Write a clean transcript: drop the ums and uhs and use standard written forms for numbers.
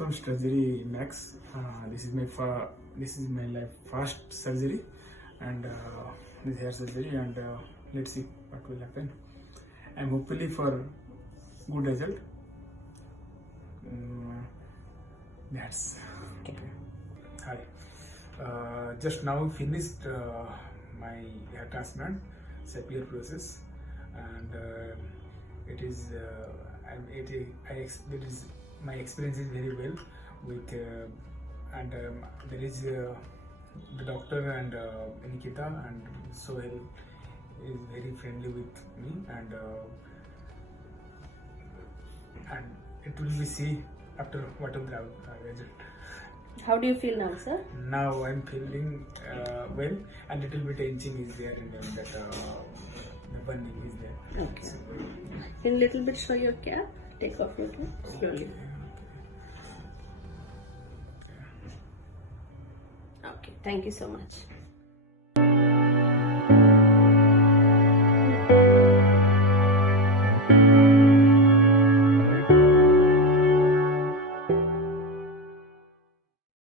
from Surgery Max. This is my life first surgery, and this hair surgery, and let's see what will happen. I'm hopefully for good result. That's okay. Hi. Just now finished my hair transplant, Sapphire process, and it is my experience is very well with and there is the doctor and Nikita and Sohel is very friendly with me, and it will be see after whatever the result. How do you feel now, sir? Now I'm feeling well, and little bit itching is there, and that the burning is there. Okay. Can you little bit show your cap? Take off your cap slowly. Okay. Thank you so much.